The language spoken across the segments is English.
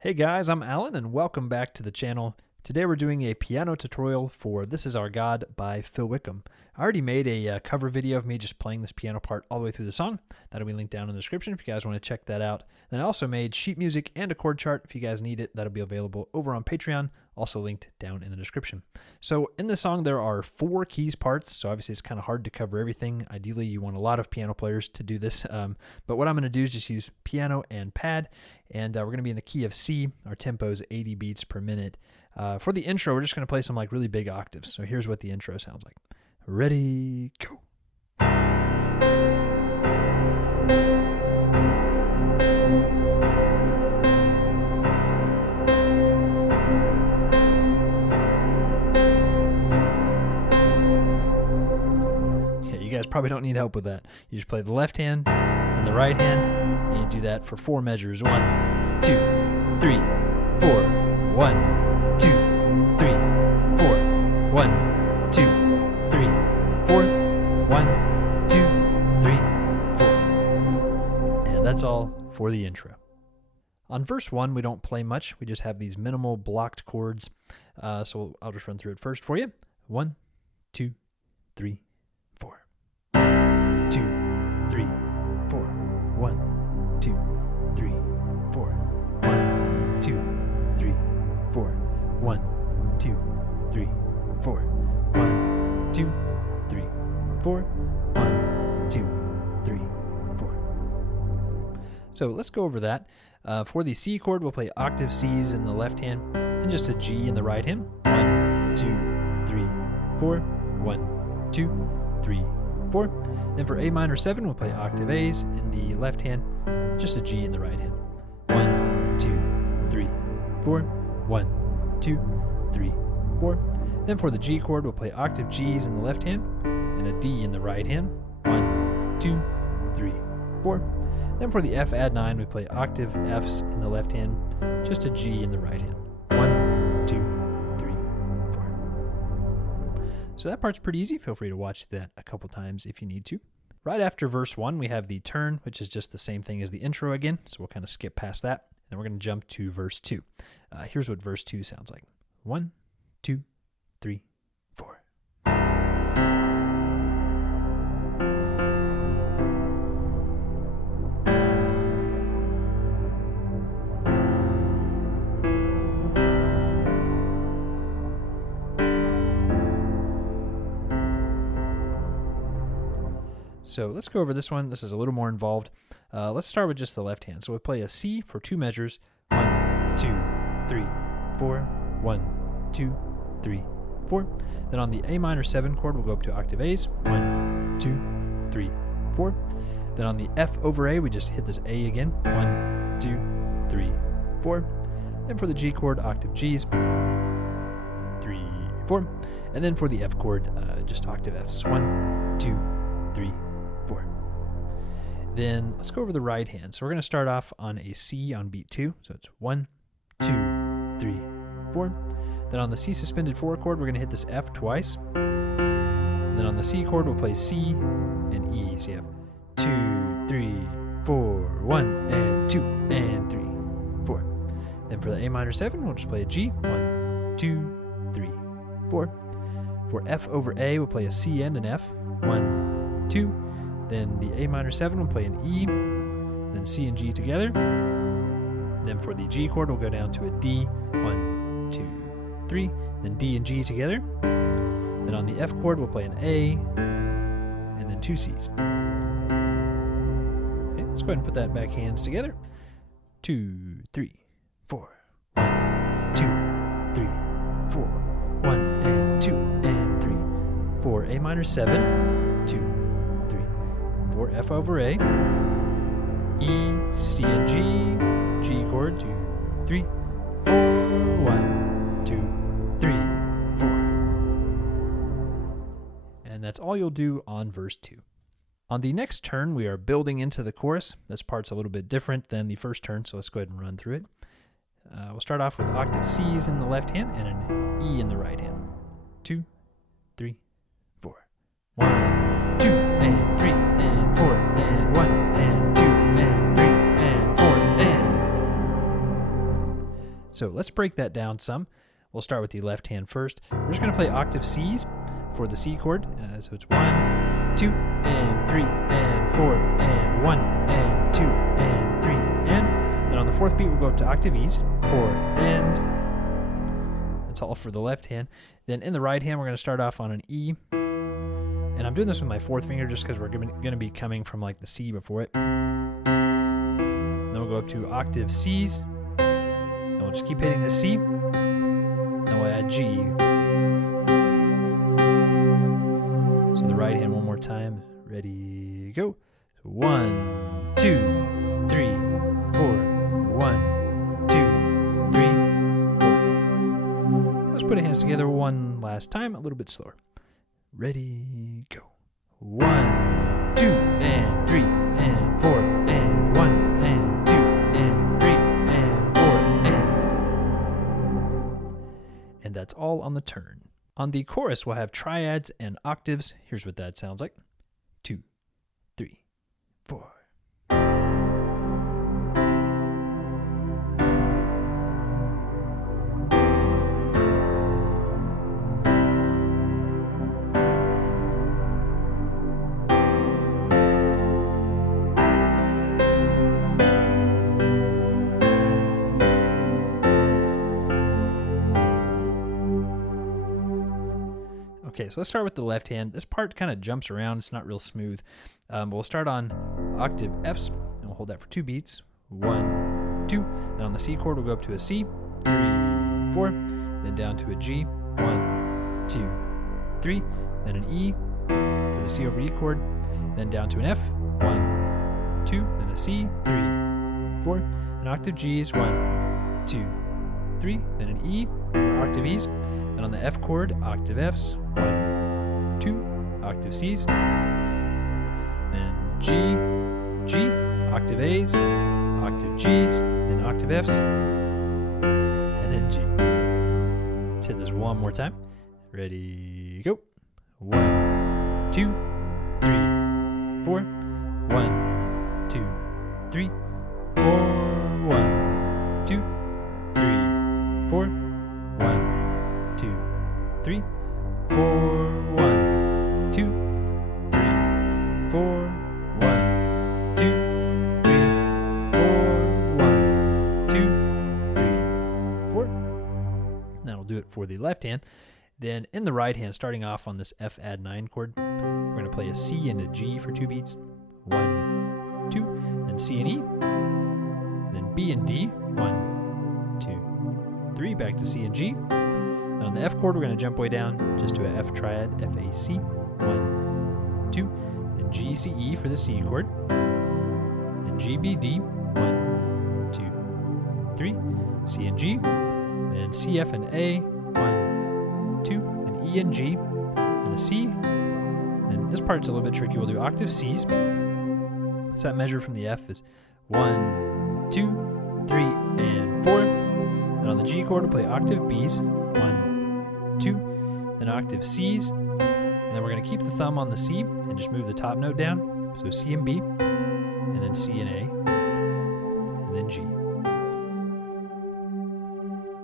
Hey guys, I'm Alan and welcome back to the channel. Today we're doing a piano tutorial for This Is Our God by Phil Wickham. I already made a cover video of me just playing this piano part all the way through the song. That'll be linked down in the description if you guys want to check that out. Then I also made sheet music and a chord chart. If you guys need it, that'll be available over on Patreon, also linked down in the description. So in the song there are 4 keys parts, so obviously it's kind of hard to cover everything. Ideally you want a lot of piano players to do this, but what I'm going to do is just use piano and pad, and we're going to be in the key of C. Our tempo is 80 beats per minute. For the intro, we're just going to play some like really big octaves. So here's what the intro sounds like. Ready, go. So you guys probably don't need help with that. You just play the left hand and the right hand, and you do that for 4 measures. 1, 2, 3, 4. 1, 2, 3, 4. 1, 2, 3, 4. 1, 2, 3, 4. And that's all for the intro. On verse 1, we don't play much. We just have these minimal blocked chords. So I'll just run through it first for you. 1, 2, 3, 4. 1, 2, 3, 4. 1, 2, 3, 4. 1, 2, 3, 4. 1, 2, 3, 4. 1, 2, 3, 4. 1, 2, 3, 4. So let's go over that. For the C chord, we'll play octave C's in the left hand and just a G in the right hand. 1, 2, 3, 4. 1, 2, 3, 4. Then for A minor 7, we'll play octave A's in the left hand, just a G in the right hand. 1, 2, 3, 4. 1, 2, 3, 4. Then for the G chord, we'll play octave G's in the left hand and a D in the right hand. 1, 2, 3, 4. Then for the F add 9, we play octave F's in the left hand, just a G in the right hand. 1, 2, 3, 4. So that part's pretty easy. Feel free to watch that a couple times if you need to. Right after verse 1, we have the turn, which is just the same thing as the intro again, so we'll kind of skip past that. Then we're going to jump to verse 2. Here's what verse 2 sounds like. 1, 2, 3, 4. So let's go over this one. This is a little more involved. Let's start with just the left hand. So we'll play a C for 2 measures. 1, 2, 3, 4. 1, 2, 3, 4. Then on the A minor 7 chord, we'll go up to octave A's. 1, 2, 3, 4. Then on the F over A, we just hit this A again. 1, 2, 3, 4. Then for the G chord, octave G's. 3, 4. And then for the F chord, just octave F's. 1, 2, 3, 4. Then let's go over the right hand. So we're going to start off on a C on beat 2. So it's 1, 2, 3, 4. Then on the C suspended 4 chord, we're going to hit this F twice. And then on the C chord, we'll play C and E. So you have 2, 3, 4, 1, and 2, and 3, 4. Then for the A minor 7, we'll just play a G. 1, 2, 3, 4. For F over A, we'll play a C and an F. 1, 2. Then the A minor 7, we'll play an E. Then C and G together. Then for the G chord, we'll go down to a D. 1, 2, 3. Then D and G together. Then on the F chord, we'll play an A. And then 2 C's. Okay, let's go ahead and put that back hands together. 2, 3, 4. 1, 2, 3, 4. 1 and 2 and 3. 4 A minor 7. 2, 3. 4 F over A. E, C and G. G chord. 2, 3, 4. 1, 2, 3, 4. And that's all you'll do on verse 2. On the next turn, we are building into the chorus. This part's a little bit different than the first turn, so let's go ahead and run through it. We'll start off with octave C's in the left hand and an E in the right hand. 2, 3, 4. 1, 2, and 3, and 4, and 1, and 2, and 3, and 4, and So let's break that down some. We'll start with the left hand first. We're just going to play octave C's for the C chord. So it's 1, 2, and 3, and 4, and 1, and 2, and 3, and on the fourth beat, we'll go up to octave E's, 4, and that's all for the left hand. Then in the right hand, we're going to start off on an E, and I'm doing this with my fourth finger just because we're going to be coming from like the C before it. Then we'll go up to octave C's, and we'll just keep hitting the C, then we'll add G. So the right hand one more time. Ready, go. 1, 2, 3, 4. 1, 2, 3, 4. Let's put our hands together one last time, a little bit slower. Ready, go. 1, 2, and 3, and 4, and 1, and 2, and 3, and 4, and that's all on the turn. On the chorus, we'll have triads and octaves. Here's what that sounds like. 2, 3, 4. Okay, so let's start with the left hand. This part kind of jumps around. It's not real smooth. We'll start on octave F's, and we'll hold that for 2 beats. 1, 2. Then on the C chord, we'll go up to a C, 3, 4. Then down to a G, 1, 2, 3. Then an E for the C over E chord. Then down to an F, 1, 2. Then a C, 3, 4. Then octave G's, 1, 2, 3. Then an E for octave E's. And on the F chord, octave F's, 1, 2, octave C's, then G, G, octave A's, octave G's, then octave F's, and then G. Let's hit this one more time. Ready, go. 1, 2, 3, 4, 1, 2, 3, 4, 1, 2, 3, 4, 1, 2, 3, 4, 1, 2, 3, 4, 1, 2, 3, 4, 1, 2, 3, 4. That'll do it for the left hand. Then in the right hand, starting off on this F add 9 chord, we're going to play a C and a G for 2 beats. 1, 2, then C and E, then B and D. 1, 2, 3, back to C and G. And on the F chord, we're going to jump way down just to a F triad, F, A, C, 1, 2, and G, C, E for the C chord, and G, B, D, 1, 2, 3, C and G, then C, F, and A, 1, 2, and E and G, and a C, and this part's a little bit tricky. We'll do octave C's, so that measure from the F is 1, 2, 3, and 4, and on the G chord, we'll play octave B's, 1, 2, then octave C's, and then we're going to keep the thumb on the C and just move the top note down. So C and B, and then C and A, and then G.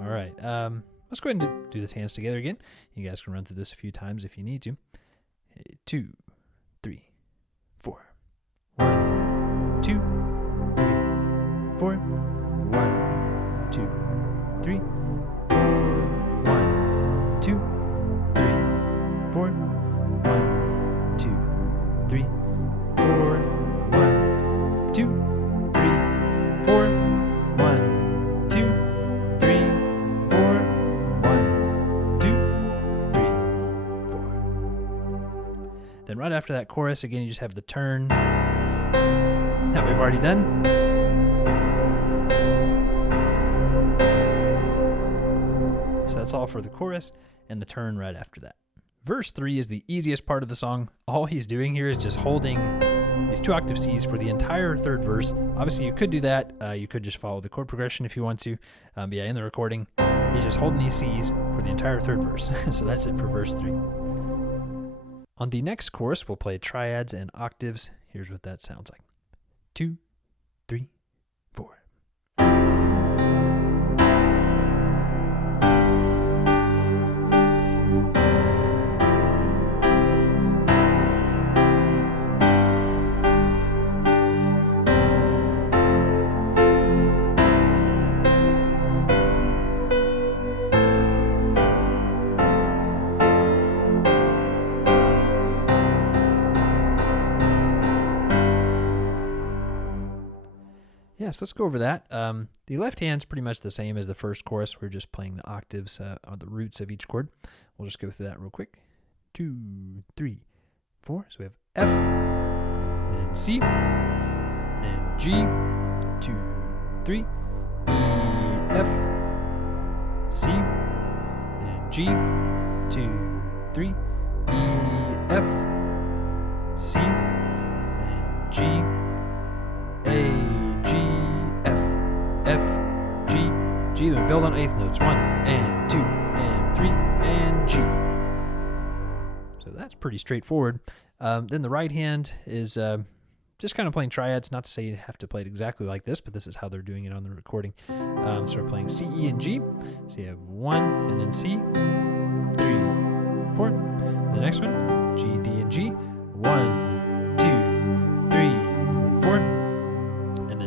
All right, let's go ahead and do this hands together again. You guys can run through this a few times if you need to. 2, 3, 4. 1, 2, 3, 4. 1, 2, 3, 4. 1, 2, 3, 4. 1, 2, 3, 4. 1, 2, 3, 4. 1, 2, 3, 4. 1, 2, 3, 4. Then right after that chorus, again, you just have the turn that we've already done. So that's all for the chorus and the turn right after that. Verse 3 is the easiest part of the song. All he's doing here is just holding these 2 octave C's for the entire third verse. Obviously, you could do that. You could just follow the chord progression if you want to. But yeah, in the recording, he's just holding these C's for the entire third verse. So that's it for verse 3. On the next chorus, we'll play triads and octaves. Here's what that sounds like. 2, 3, 4. yeah, so let's go over that. The left hand's pretty much the same as the first chorus. We're just playing the octaves or the roots of each chord. We'll just go through that real quick. 2, 3, 4. So we have F, and C, and G, 2, 3, E, F, C, and G, 2, 3, E, F, C, and G, A, G, F, F, G, G. Then we build on eighth notes. 1 and 2 and 3 and G. So that's pretty straightforward. Then the right hand is just kind of playing triads. Not to say you have to play it exactly like this, but this is how they're doing it on the recording. So we're playing C, E, and G. So you have 1 and then C, 3, 4. The next one, G, D, and G. 1, 2, 3, 4.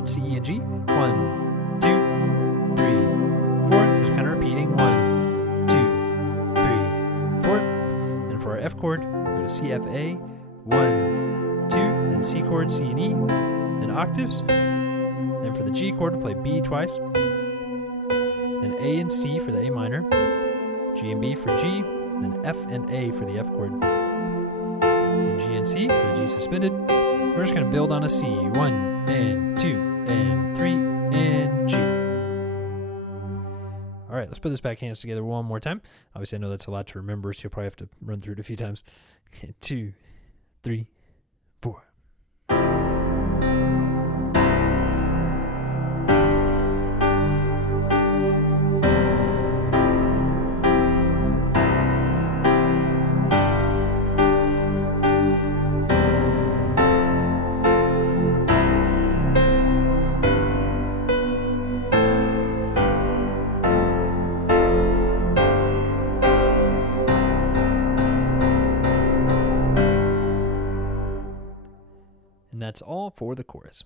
C, E, and G. 1, 2, 3, 4. Just kind of repeating. 1, 2, 3, 4. And for our F chord, go to C, F, A. 1, 2. Then C chord, C and E. Then octaves. Then for the G chord, we'll play B twice. Then A and C for the A minor. G and B for G. Then F and A for the F chord. Then G and C for the G suspended. We're just going to build on a C. 1 and 2. And 3 and G. All right, let's put this back hands together one more time. Obviously, I know that's a lot to remember, so you'll probably have to run through it a few times. 2, 3, 4. That's all for the chorus.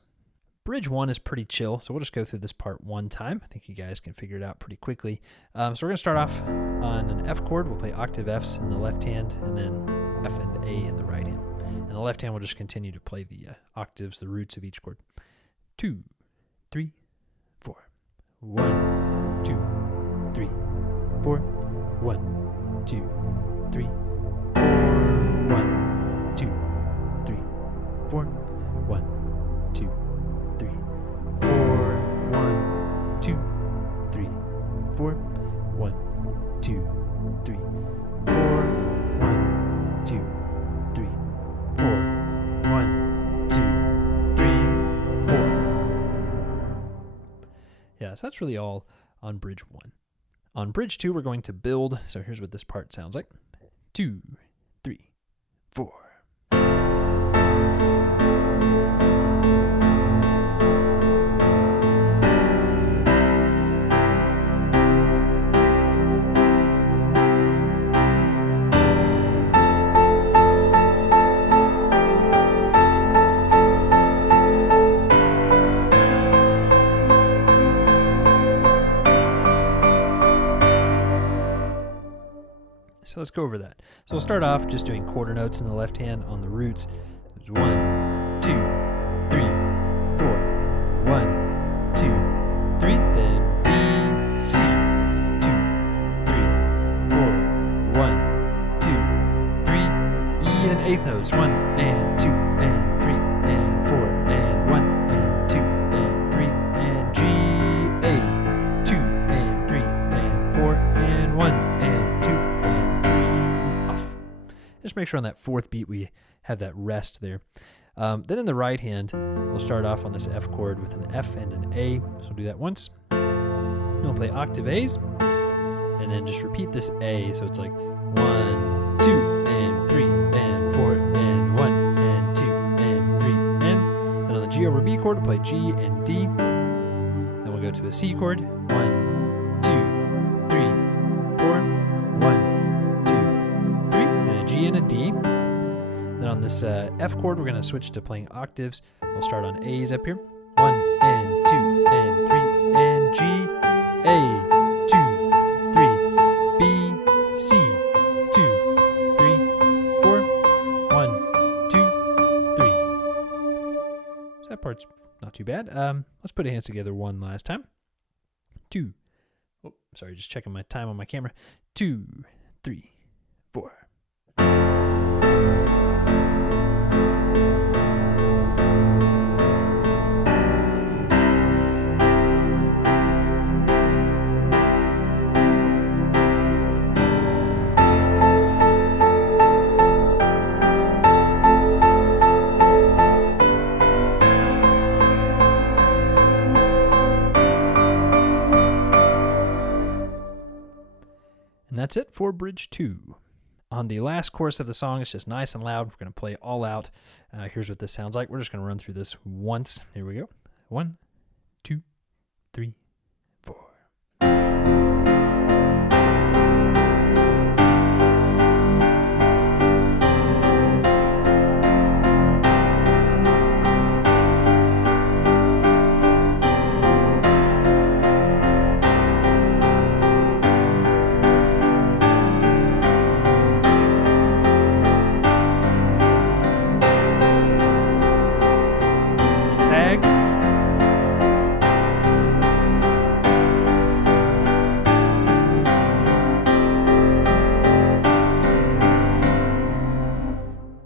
Bridge 1 is pretty chill, so we'll just go through this part one time. I think you guys can figure it out pretty quickly. So we're going to start off on an F chord. We'll play octave Fs in the left hand, and then F and A in the right hand. And the left hand will just continue to play the octaves, the roots of each chord. 2, 3, 4. 1, 2, 3, 4. 1, 2, 3, 4. 1, 2, 3, 4. 1, 2, 3, 4. 1, 2, 3, 4. 1, 2, 3, 4. 1, 2, 3, 4. 1, 2, 3, 4. Yeah, so that's really all on bridge 1. On bridge 2, we're going to build. So here's what this part sounds like. 2, 3, 4. So let's go over that. So we'll start off just doing quarter notes in the left hand on the roots. There's 1, 2, 3, 4. 1, 2, 3. Then B, C. 2, 3, 4. 1, 2, 3. E and eighth notes. 1 and 2 and 3 and 4 and 1 and 2 and 3 and G, A. 2 and 3 and 4 and 1 and 2 and 3 off. Just make sure on that fourth beat we have that rest there. Then in the right hand, we'll start off on this F chord with an F and an A. So we'll do that once. Then we'll play octave A's, and then just repeat this A. So it's like 1, 2, and 3, and 4, and 1, and 2, and 3, and. Then on the G over B chord, we'll play G and D. Then we'll go to a C chord. 1, 2, 3, 4. 1, 2, 3. And a G and a D. Then on this F chord, we're going to switch to playing octaves. We'll start on A's up here. 1 and 2 and 3 and G, A, 2, 3, B, C, 2, 3, 4, 1, 2, 3. So that part's not too bad. bad. Let's put our hands together one last time. 2. Oh, sorry, just checking my time on my camera. 2, 3, 4. And that's it for Bridge 2. On the last chorus of the song, it's just nice and loud. We're going to play it all out. Here's what this sounds like. We're just going to run through this once. Here we go. 1, 2, 3, 4.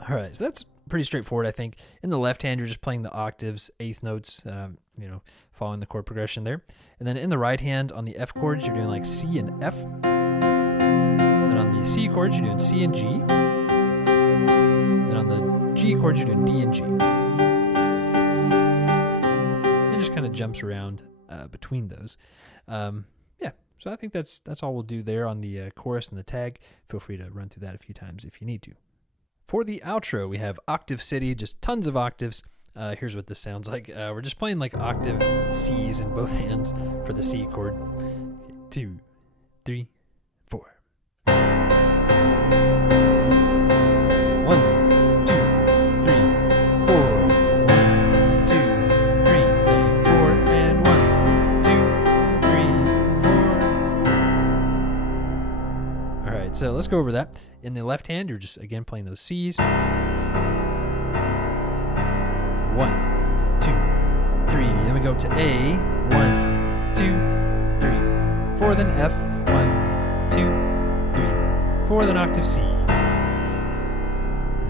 All right, so that's pretty straightforward, I think. In the left hand, you're just playing the octaves, eighth notes, following the chord progression there. And then in the right hand, on the F chords, you're doing like C and F. And on the C chords, you're doing C and G. And on the G chords, you're doing D and G. It just kind of jumps around between those. So I think that's all we'll do there on the chorus and the tag. Feel free to run through that a few times if you need to. For the outro, we have Octave City, just tons of octaves. Here's what this sounds like. We're just playing like octave C's in both hands for the C chord. Okay, 2, 3, 4. 1, 2, 3, 4. 1, 2, 3, and 4, and 1, 2, 3, 4. All right, so let's go over that. In the left hand, you're just, again, playing those C's. 1, 2, 3. Then we go to A. 1, 2, 3, 4. Then F. 1, 2, 3, 4. Then octave C's.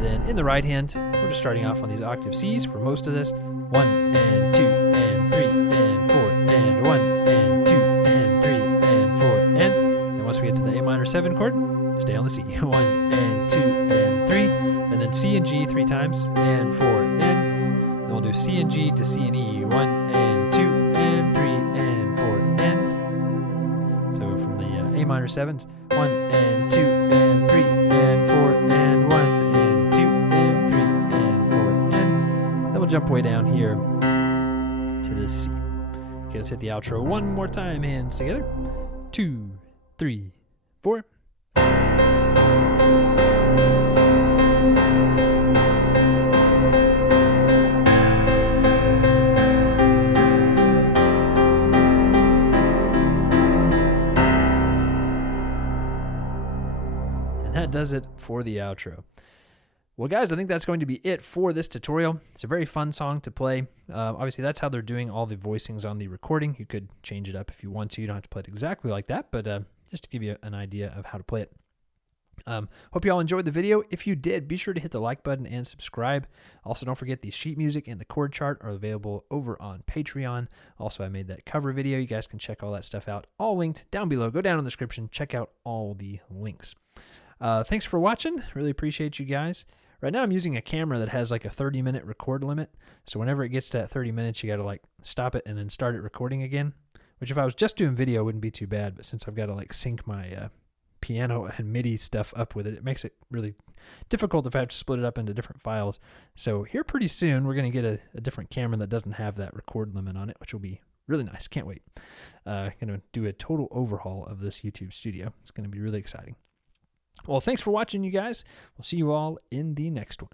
Then in the right hand, we're just starting off on these octave C's for most of this. 1 and 2 and 3 and 4 and 1 and 2 and 3 and 4 and once we get to the A minor 7 chord, stay on the C. 1 and 2 and 3, and then C and G 3 times, and 4 and. Then we'll do C and G to C and E. 1 and 2 and 3 and 4 and. So from the A minor 7s, 1 and 2 and 3 and 4 and 1 and 2 and 3 and 4 and. Then we'll jump way down here to the C. Okay, let's hit the outro one more time. Hands together. 2, 3, 4. And that does it for the outro. Well, guys, I think that's going to be it for this tutorial. It's a very fun song to play. Obviously, that's how they're doing all the voicings on the recording. You could change it up if you want to. You don't have to play it exactly like that, but just to give you an idea of how to play it. Hope you all enjoyed the video. If you did, be sure to hit the like button and subscribe. Also, don't forget the sheet music and the chord chart are available over on Patreon. Also, I made that cover video. You guys can check all that stuff out. All linked down below. Go down in the description. Check out all the links. Thanks for watching. Really appreciate you guys. Right now I'm using a camera that has like a 30-minute record limit. So whenever it gets to that 30 minutes, you got to like stop it and then start it recording again. Which if I was just doing video, wouldn't be too bad. But since I've got to like sync my piano and MIDI stuff up with it, it makes it really difficult if I have to split it up into different files. So here pretty soon, we're going to get a different camera that doesn't have that record limit on it, which will be really nice. Can't wait. Going to do a total overhaul of this YouTube studio. It's going to be really exciting. Well, thanks for watching, you guys. We'll see you all in the next one.